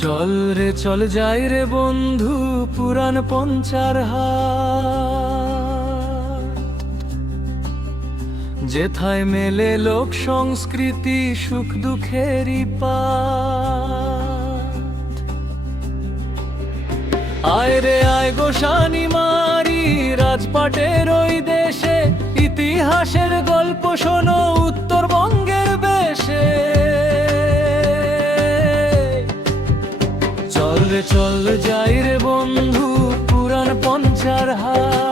চল রে চল যাই রে বন্ধু পুরান পঞ্চার হাট, যেথায় মেলে লোক সংস্কৃতি সুখ দুঃখেরই পাঠ। আয় রে আয় গোসানি মারি রাজপাটের ওই দেশে, ইতিহাসের গল্প শোনো উত্তরবঙ্গের বেশে। চল রে চল যাই রে বন্ধু পুরান পঞ্চার হাট।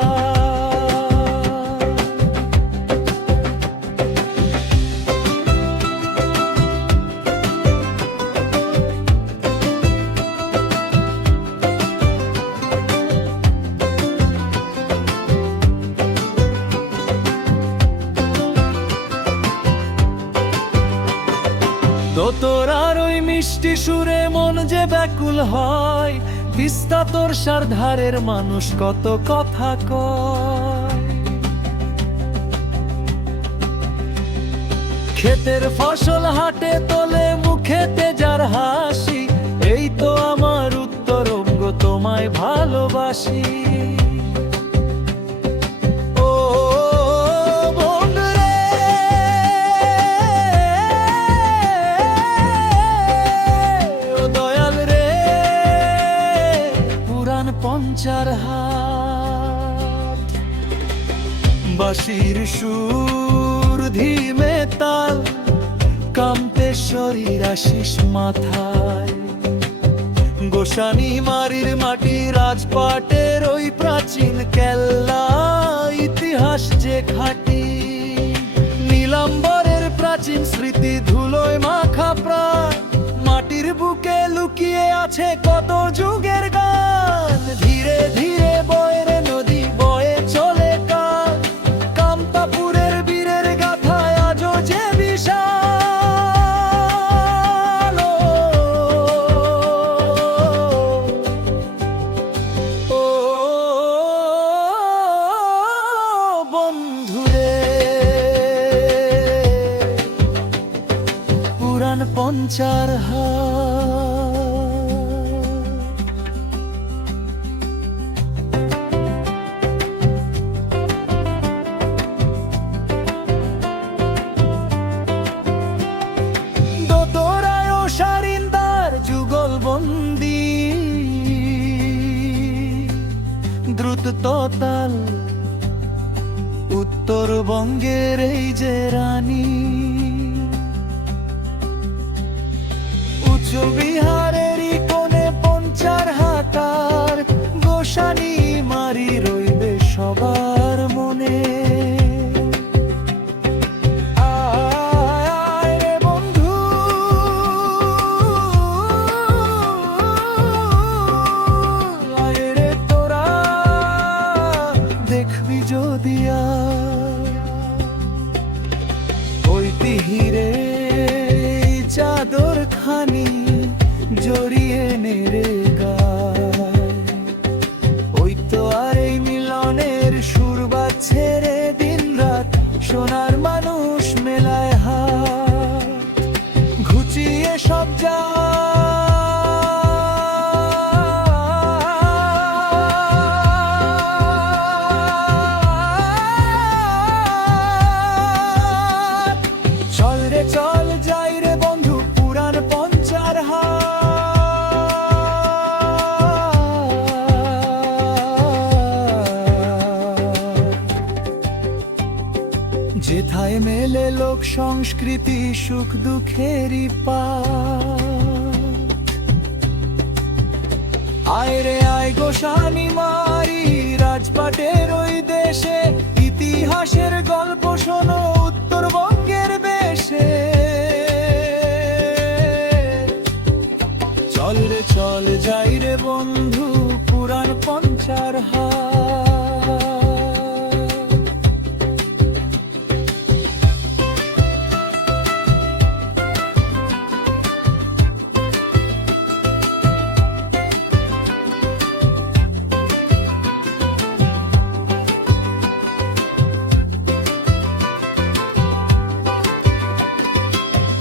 দোতরার ওই মিষ্টি সুরে মন যে ব্যাকুল হয়, তিস্তা তোরসার ধারের মানুষ কত কথা কয়। ক্ষেতের ফসল হাটে তোলে মুখেতে যার হাসি, এই তো আমার উত্তরবঙ্গ তোমায় ভালোবাসি। পঞ্চার হাট বাঁশির সুর ধিমে তাল, কান্তেশ্বরীর আশিস মাথায়। গোসানি মারির মাটি রাজপাটের ওই প্রাচীন কেল্লা, ইতিহাস যে খাঁটি। নীলাম্বরের প্রাচীন স্মৃতি ধুলোয় মাখা প্রাণ, মাটির বুকে লুকিয়ে আছে কত যুগের গান। ধীরে ধীরে বয়ে রে নদী বয়ে চলে কাল, কামতাপুরের বীরের গাথায় আজও যে বিশাল। ও বন্ধুরে পুরান পঞ্চার হাট। যুগলবন্দি দ্রুত তাল, উত্তরবঙ্গের এই যে রানী। উচ্চ বিহারেরই কোণে পঞ্চার হাটার গোসানি মারি রইবে সবার মনে। হিরে চাদর খানি জড়িয়ে নেড়ে গায়, ওই তো আর এই মিলনের সুর বাজছে রে দিন রাত। সোনার মানুষ মেলায় হাত, ঘুচিয়ে সব যা চল যাই রে বন্ধু পুরান পঞ্চার হাট, যেথায় মেলে লোক সংস্কৃতি সুখ দুঃখেরই পাঠ। আয় রে আয় গোসানি মারি রাজপাটের ওই দেশে, ইতিহাসের গল্প শোনো উত্তরবঙ্গের বেশে। চল রে চল যাই রে বন্ধু পুরান পঞ্চার হাট।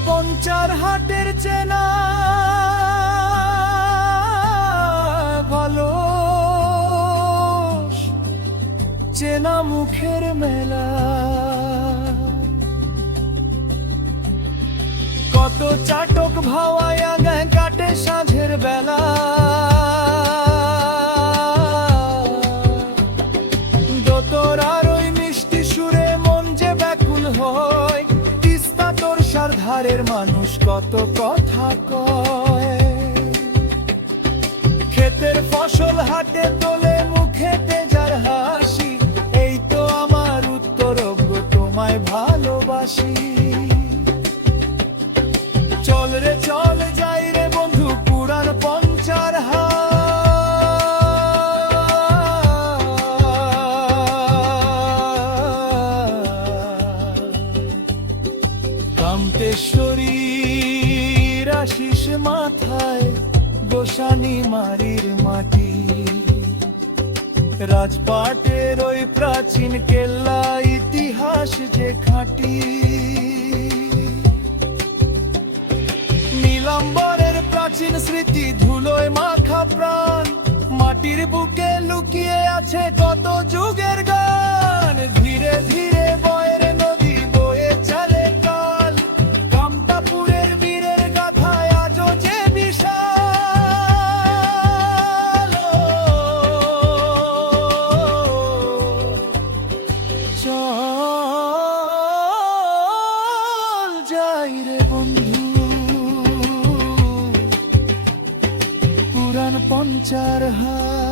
পঞ্চার হাটের চেনা না মুখের মেলা। কত চাটক ভাওয়ায় কাটে সাঁঝের বেলা। দোতরার ওই মিষ্টি সুরে মন যে ব্যাকুল হয়, তিস্তা তোরসার ধারের মানুষ কত কথা কয়। ক্ষেতের ফসল হাটে তোলে মুখে তেজার হাসি, এই তো আমার উত্তরজ্ঞ তোমায় ভালোবাসি। চল রে চল যাই রে বন্ধু পুরান পঞ্চার কামতেশ্বরীর আশিস মাথায় গোসানি মারির মাটি। রাজপাটের ওই প্রাচীন কেল্লা ইতিহাস যে খাঁটি। নীলাম্বরের প্রাচীন স্মৃতি ধুলোয় মাখা প্রাণ, মাটির বুকে লুকিয়ে আছে কত যুগের গান। ধীরে ধীরে বয়ের নদী বয়ে চলে কাল, কামতাপুরের বীরের গাথায় আজও যে বিশাল। চল যাই রে বন্ধু পুরান পঞ্চার হাট।